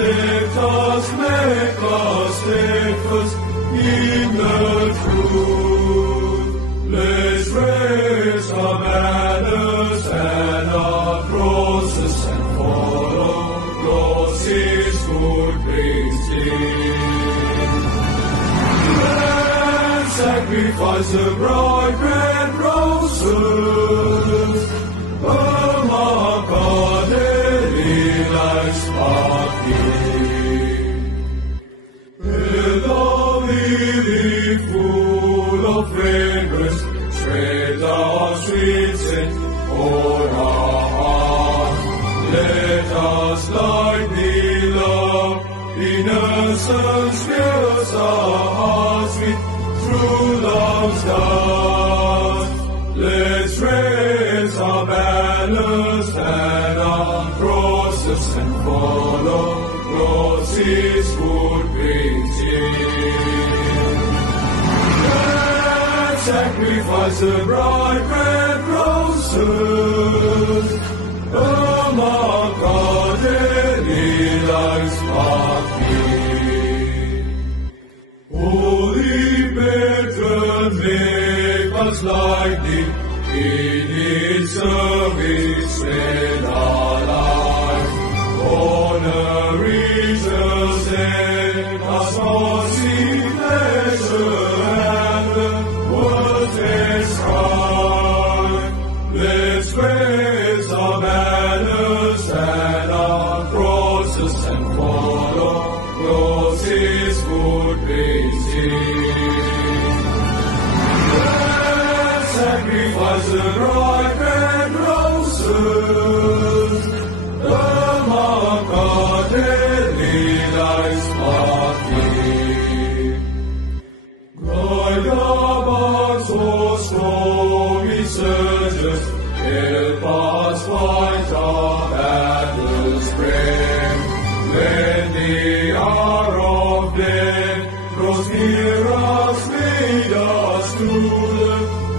make us steadfast in the truth. Let's raise our banners and our crosses and follow God's good preaching. Let's sacrifice the bright red roses among our daily life's party. With our lily full of fragrance, spread our sweet scent o'er our hearts. Let us like the love, innocence fills our hearts with true love's dust. Let's raise our banners and our crosses and follow God's good preaching. Let's sacrifice the bright red roses among our daily life's party. Holy Patron, make us like thee in its service and our life. Honor reasons and us all see pleasure and the world takes pride. Let's raise our banners and our crosses and follow God's good preaching. Let's sacrifice the bright red roses among our daily life's party. Guide our hearts, O stormy surges, help us fight our battles brave. When the hour of death grows near us, lead us to the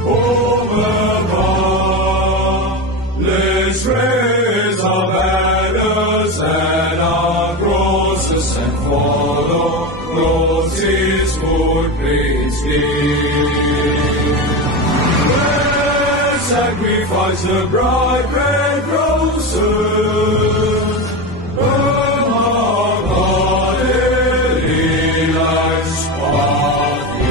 home above. Let's raise our banners and our crosses and follow God's good preaching. Let's sacrifice the bright red roses among our daily life's party.